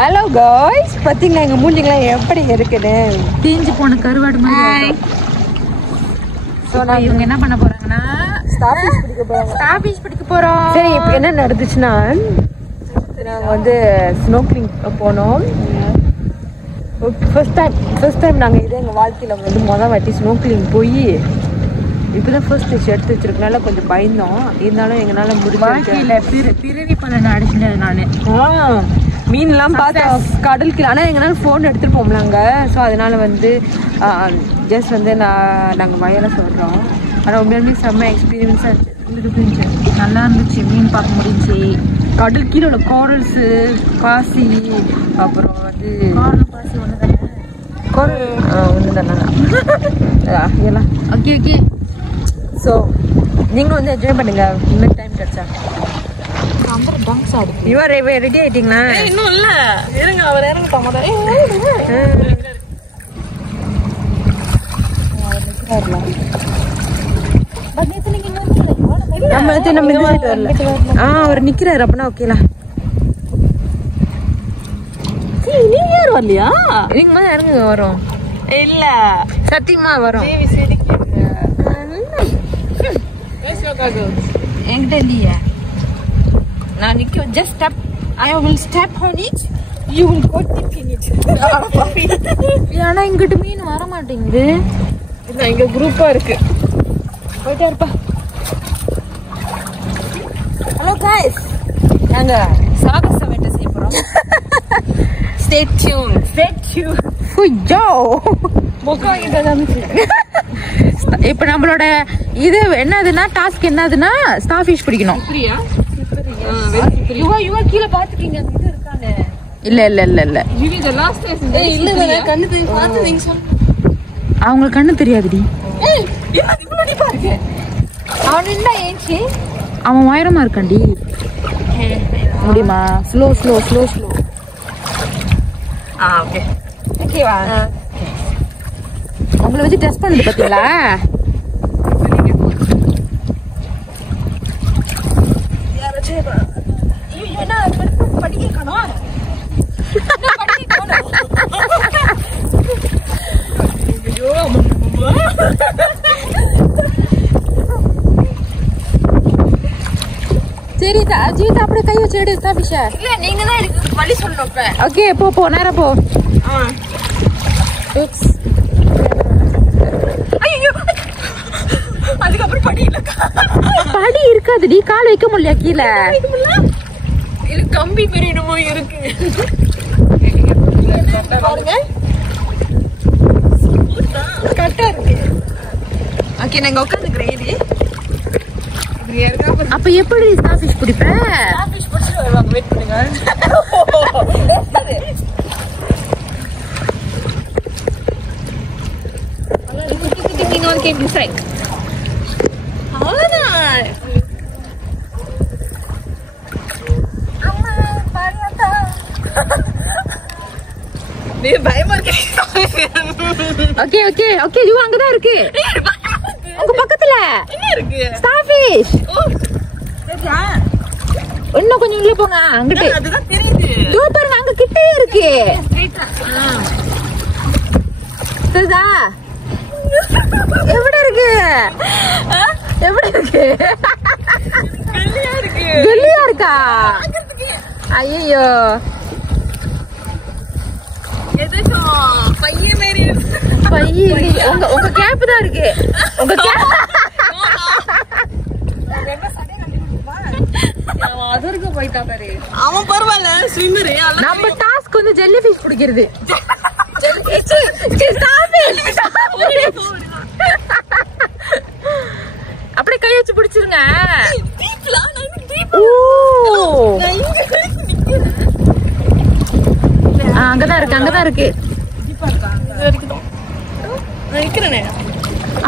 Hello guys, பாத்தீங்களா எங்க மூஞ்சிங்களாம் எப்படி இருக்குது? தீஞ்சு போன கருவாடு மாதிரி. சோ நான் இவங்க என்ன பண்ண போறாங்கன்னா ஸ்டார்ஃபிஷ் பிடிக்க போறோம். சரி, இப்போ என்ன நடந்துச்சுன்னா நாங்க வந்து ஸ்னோக்லிங் போனோம். ஃபர்ஸ்ட் டைம் நாங்க இது எங்க வாழ்க்கையில வந்து முதல் வாட்டி ஸ்னோக்லிங் போய் இப்பதான் ஃபர்ஸ்ட் எடுத்து வச்சிருக்கனால கொஞ்சம் பயந்தோம். இருந்தாலும் எங்களால முடிஞ்ச வாழ்க்கையில பிறவி பலன் அடிச்சுட்டேன் நானு. மீன்லாம் பார்த்தோம் கடல் கீழே. ஆனால் எங்களால் ஃபோன் எடுத்துகிட்டு போகலாங்க. ஸோ அதனால வந்து ஜஸ்ட் வந்து நாங்கள் வயலை சொல்கிறோம். ஆனால் உண்மையுமே செம்ம எக்ஸ்பீரியன்ஸாக இருந்துச்சு. நல்லா இருந்துச்சு, மீன் பார்க்க முடிஞ்சு. கடல் கீழே உள்ள கோரல்ஸு, பாசி, அப்புறம் வந்து பாசி ஒன்று தானே, கோரல் ஒன்று தானே எல்லாம். Okay okay. ஸோ நீங்களும் வந்து என்ஜாய் பண்ணுங்க இன்னும் டைம் கிடைச்சா. ரெடி ஆயிட்டீங்களா? இன்னும் இல்ல, இருங்க அவர் இறங்கிட்டோம். அவர் நிக்கிறாரு. அப்பனா ஓகேலா. நீ யார் வரலையா? நீங்க மாதிரி இறங்குங்க. வரும் இல்ல, சத்தியமா வரும். என்கிட்ட இல்லையா? நான் நிக்க. Just step. I will step on it. You will go dip in it. ஆனா இங்கிட்டு மீன் வர மாட்டேங்குது. இல்ல, இங்க குரூப்பா இருக்கு. போயிட்டே இருப்பா. ஹலோ guys, நாங்க சாகச வேட்டை செய்ய போறோம். Stay tuned. ஃபுய்யோ இப்ப நம்மளோட இது என்னதுன்னா, டாஸ்க் என்னதுன்னா ஸ்டார்ஃபிஷ் பிடிக்கணும். யுவா கீழே பாத்துக்கீங்க, இது இருக்கானே. இல்ல இல்ல இல்ல இல்ல அவங்களுக்கு கண்ணு தெரியாதுடி. அவன் உயரமா இருக்காண்டி. முடியுமா? ஸ்லோ. ஓகே. ஓகேவா? உங்களை வச்சு டெஸ்ட் பண்ணுது பாத்தீங்களா? சரி ஜீவிதா, அப்படியே கை வச்சு எடு ஸ்டார்ஃபிஷ். இல்ல, நீங்க தான் எனக்கு வழி சொல்லணும். ஓகே, போ நேரா போ. அதுக்கப்புறம் படி இருக்காதுடி, கால் வைக்க முடியல கீழே. கம்பி பெரியணுமோ இருக்கு பாருங்க. கட்டா இருக்கு. ஓகே, நாங்க உட்காந்துக்கிறேன். அப்ப எப்படி ஸ்டார்ஃபிஷ் பிடிப்பேன்? ஸ்டார்ஃபிஷ் பிடிச்சிட்டு வருவாங்க. வெயிட் பண்ணுங்க. நீங்க வந்து கேம் டிசைட். அவ்வளவுதான். நீ பயமா இருக்கு. Okay okay okay. இது அங்கதான் இருக்கு, உங்க பக்கத்துல என்ன இருக்கு? ஸ்டார்ஃபிஷ். இன்னும் கொஞ்சம் உள்ள போங்க. அங்கிட்டு அதுதான் தெரியுது. இதோ பாருங்க, அங்க கிட்டே இருக்கு. சரிதா? எப்படி இருக்கு? கெல்லியா இருக்கா? ஐயோ, உங்க கேப் தான் இருக்கு. உங்க கேப் அவன் பரவாயில்ல, ஸ்விம்மரு. நம்ம டாஸ்க் வந்து ஜெல்லி ஃபிஷ் பிடிக்கிறது. அப்படியே கை வச்சு பிடிச்சிருங்க. அங்கதான் இருக்கு.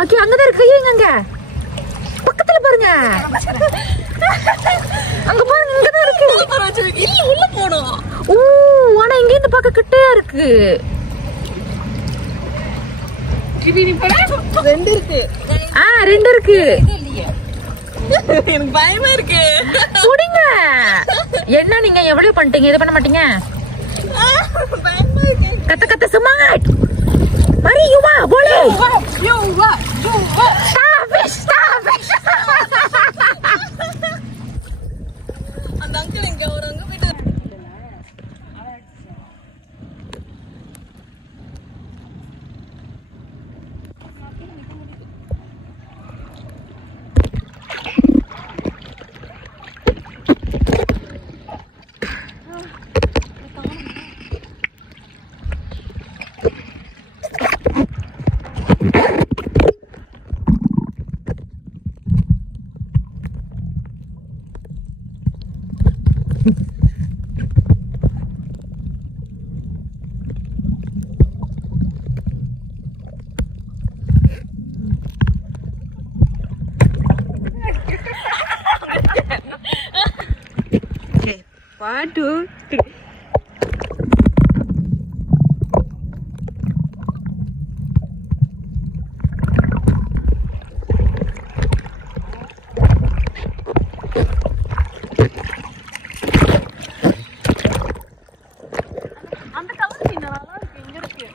ஓகே, அங்கதான் இருக்கு. அங்க பக்கத்துல பாருங்க. அங்க பாருங்க, இங்கதான் இருக்கு. உள்ள போனோம். ஆனா இங்க இருந்து பார்க்க கிட்டே இருக்கு. ரெண்டு இருக்கு. எனக்கு பயமா இருக்கு. குடிங்க. என்ன நீங்க எவ்வளவு பண்ணிட்டீங்க? இது பண்ண மாட்டீங்க? Kata-kata semangat. Mari Yuwa, boleh. Yuwa. Starfish. அந்த அங்கிள் எங்க அவரங்க போயிட்டு One, two, three. அந்த கவர் சீன் நல்லா இருக்கு எங்க இருக்கு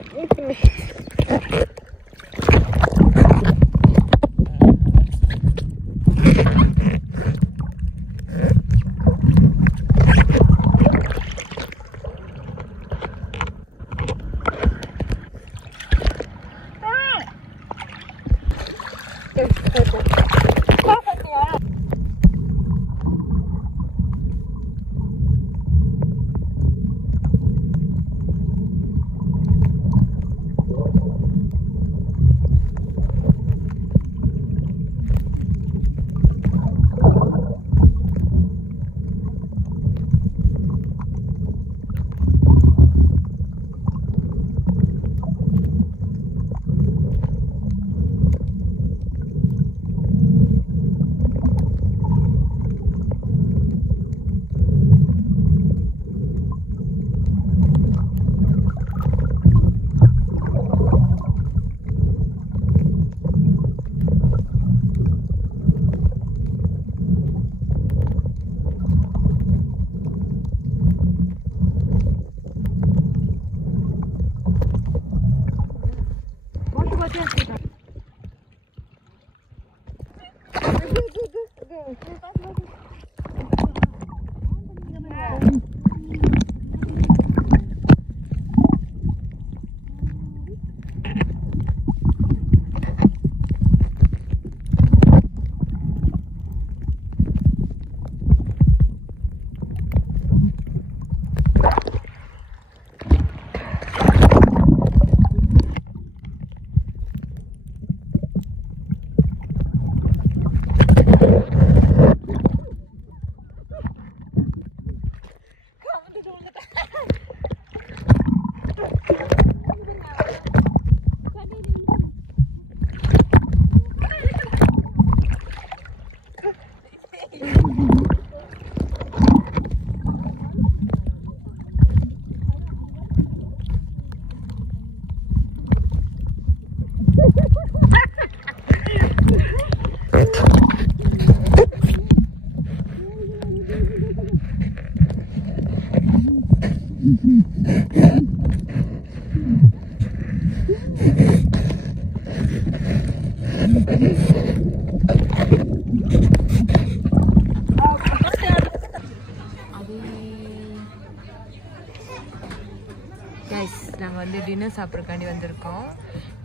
கைஸ் நாங்கள் வந்து டின்னர் சாப்பிட்றக்காண்டி வந்திருக்கோம்.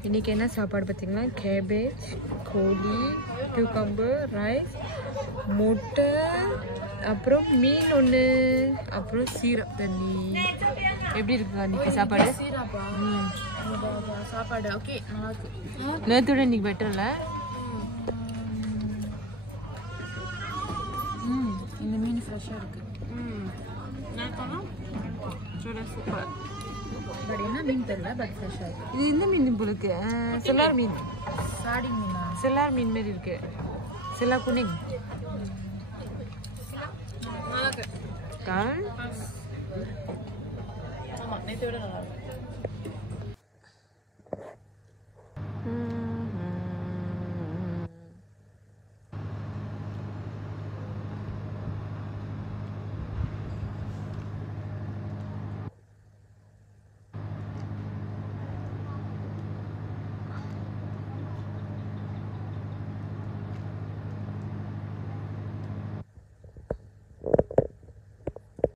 இன்றைக்கி என்ன சாப்பாடு பார்த்திங்கன்னா கேபேஜ், கோழி, கியூக்கம்பர், ரைஸ், முட்டை, அப்புறம் மீன் ஒன்று, அப்புறம் சீரப் தண்ணி. எப்படி இருக்குங்க இன்றைக்கி சாப்பாடு? சாப்பாடு ஓகே நல்லா இருக்கு. நேற்றோட இன்றைக்கி பெட்டர் இல்லை? இந்த மீன் ஃப்ரெஷ்ஷாக இருக்கு. சூப்பர். பட் என்ன மீன் தெரியல, பட் ஃப்ரெஷ்ஷாக இருக்கு. இது இந்த மீன் போல இருக்கு. செல்லார் மீன். சாடி மீனா? செல்லார் மீன் மாரி இருக்கு. செல்லா குனிங். நல்லா இருக்கு. கான். ஆமா நேத்தை விட நல்லா இருக்கு.